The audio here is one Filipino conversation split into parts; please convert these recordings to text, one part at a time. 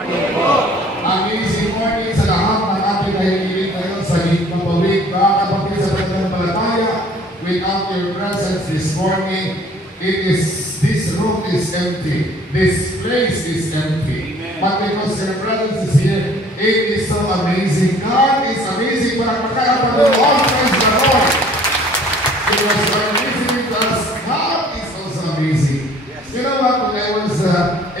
Amazing morning sa lahat ng ating nahihiling ngayon sa Higmapawid. Mga kapatid sa pananampalataya, without your presence this morning, this room is empty. This place is empty. But because your presence is here, it is so amazing. God is amazing. Palakpakan natin all praise the Lord. Because when listening to us, God is also amazing. You know what? When I was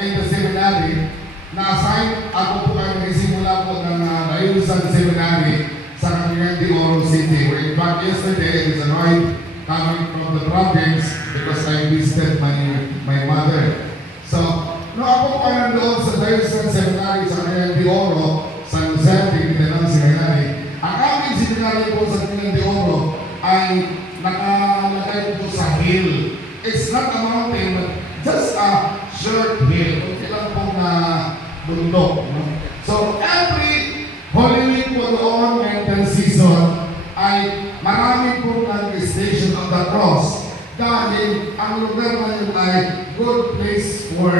in the seminary, na-assign ako po kayo nagsimula po ng Layusan Seminary sa Cagayan de Oro City. In fact, yesterday, it is a ride coming from the province because I visited my mother. So, no ako po kayo nandoon sa Layusan Seminary sa Cagayan de Oro, San Jose, Mindanao Seminary. Ang aming seminary po sa Cagayan de Oro ay nakalagay po sa hill. It's not a mountain, but just a short hill. Kunti lang pong bundok. No? So, every Holy Week po doon, Lenten season, ay marami po ng Station of the Cross. Dahil ang lugar na yun ay good place for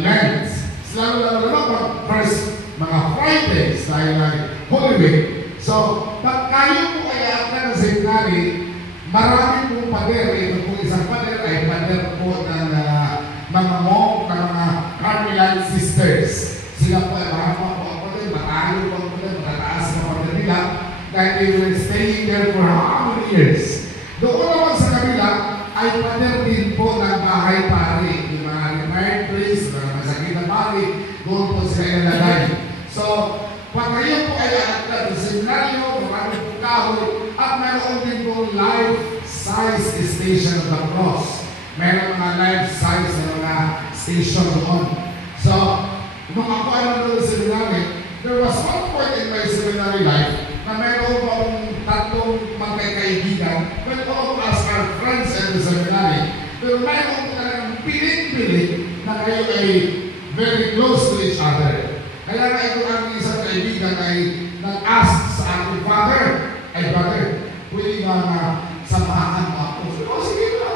Lent. Lalo pag first mga Fridays dahil ay Holy Week. So, pag kayo po ay ata ng seminary, marami pong pader. Ito po isang pader ay pader po ng mga monk, ng mga Carmelite sisters. Sila po ay marami po ako din, matalo po ako din, matataas po ako din nila. Dahil they were staying there for how many years? Doon naman sa kabila ay pader din po ng bahay pari. Yung mga retired priest, mga masakit na pari, doon po sila ilalagay. So, pag kayo po ay aakad sa seminaryo, marami po kahoy, at mayroon din po life-size Station of the Cross. Mayroon mga life-size na mga station doon. So, nung ako ay nandun sa seminary, there was one point in my seminary life na mayroon po akong tatlong magkakaibigan, but all of us are friends in the seminary. Pero mayroon po talagang pilit-pilit na kayo ay very close to each other. Kaya nga ito ang isang kaibigan ay nag-ask sa aking father, ay brother, pwede ba na samahan mo ako? O sige na,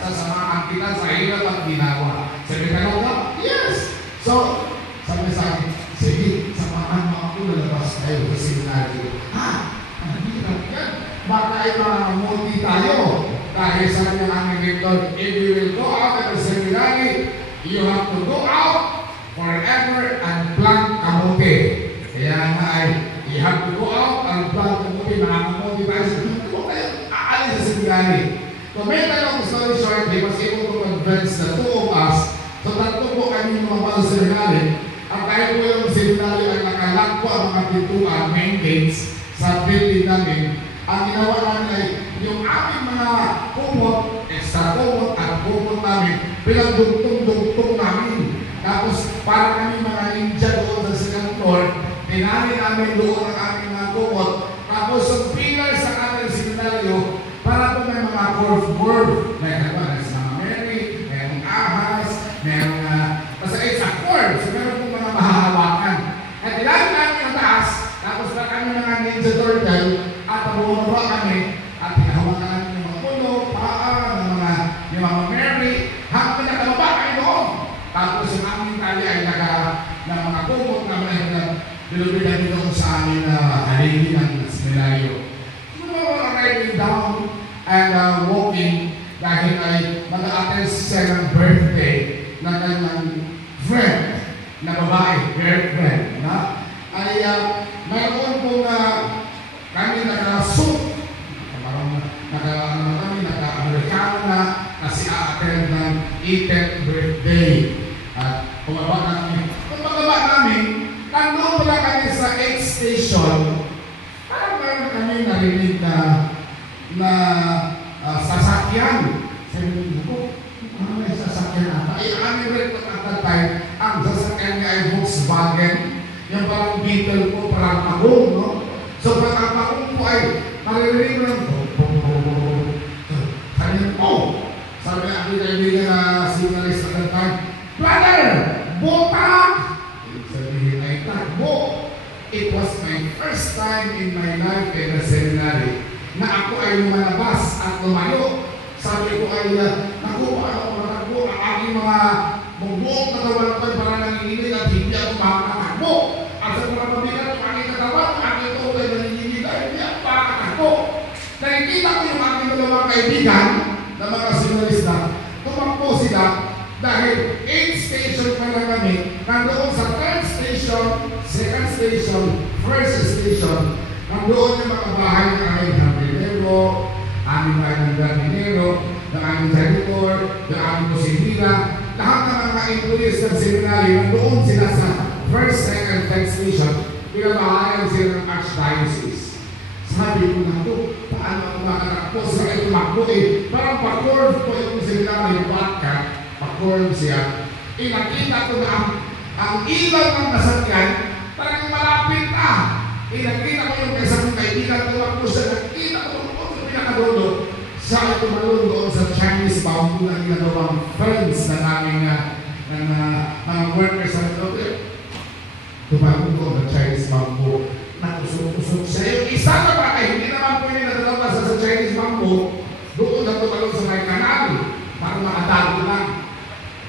sasamahan kita sa hirap at ginawa. Sabi ka lang, yes! So, sabi sa akin, sige, samahan mo ako, lalabas tayo sa seminary. Ha? Ang hirap yan. Baka ay makamuti tayo. Dahil sa kanyang aming rector, if you will go out of the seminary, you have to go out forever and plant kamote. Kaya nga ay, you have to go out and plant kamote, mga kamote tayo. Huwag tayo aalis sa seminary. So, may tayo story short, he was able to convince the two of us. So, tatlo po kami mga sa seminary. At tayo po yung seminary ay nakalak po ang mga pintuan, main gates, sa building namin. Ang ginawa namin ay, yung aming mga kumot, extra kumot at kumot namin, bilang dugtong-dugtong namin. Tapos, para kami mga ninja doon sa second floor, tinali namin doon ang aming mga kumot. Tapos, yung pillar sa aming seminaryo, para po may mga curve. Like, ano, sa mga Mary, mayroong ahas, mayroong, basta it's a curve. So, meron po mga mahahawakan. At ilali namin ang taas, tapos na kami mga ninja turtle, at bumaba kami, at hinahawakan namin yung mga puno, paa, yung mga Mary, hanggang nakababa kayo doon. Tapos yung aming tali ay ng mga kumot na bilubigan dito sa amin haligi ng seminaryo. So, we were arriving down and walking dahil ay mag-a-attend siya ng birthday ng kanyang friend na babae, girlfriend, na ay mayroon po na kami naka-suit, naka-Amerikano na kasi a-attend ng 8th birthday. At pumaba namin. Kung pagkaba namin, nandun pala kami sa 8th station, parang meron kami narinig na sasakyan. Sabi ko, may sasakyan ata. Ay, aming rin at that time, ang sasakyan niya ay Volkswagen. Yung parang Beetle po, parang magong, no? So, pag ang magong po ay maririnig mo lang, sabi ang kaibigan na signalist at that time, brother, botak! Sabihin ay takbo. It was my first time in my life in a seminary na ako ay lumalabas at lumayo. Sabi ko ay, naku, ano, matakbo, ang aking mga buong katawan ko ay parang nanginginig. kaibigan na mga sinalista, tumakbo sila dahil 8 station pa lang kami, nandoon sa 3rd station, 2nd station, 1st station, nandoon yung mga bahay ng aming hardinero, aming mga hardinero, ng aming janitor, ng aming kusinina, lahat ng mga employees ng seminary, nandoon sila sa 1st, 2nd, 3rd station, pinabahayan sila ng Archdiocese. Sabi ko na ito, paano ako makatakbo sa kayo tumakbo eh, parang pa-curve po yung seminary, pa-curve siya. Nakita ko na ang ilaw ng nasakyan, parang malapit na. Nakita ko yung kasama kaibigan, tumakbo siya, nakita ko sa pinakadulo, siya tumalun doon sa Chinese bamboo na ginagawang friends na naming mga workers sa ito. Tumalun doon sa Chinese bamboo, nakusok-kusok siya. Yung isa na ba kayo, hindi naman pwede na dalawa sa Chinese bamboo, doon na tumalun sa may kanal, para makatago lang.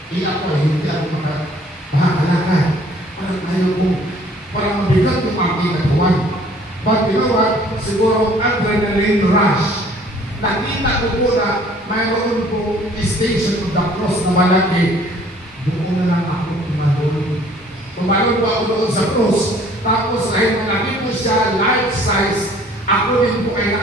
Ako hindi ako makakalakad. Parang ayaw ko, parang mabigat yung aking katawan. But you know what? Siguro adrenaline rush. Nakita ko po na mayroon po station of the cross na malaki. Doon na lang ako tumalon. Tumalon po ako doon sa cross. Tapos kahit malaki po siya, life size, ako din po ay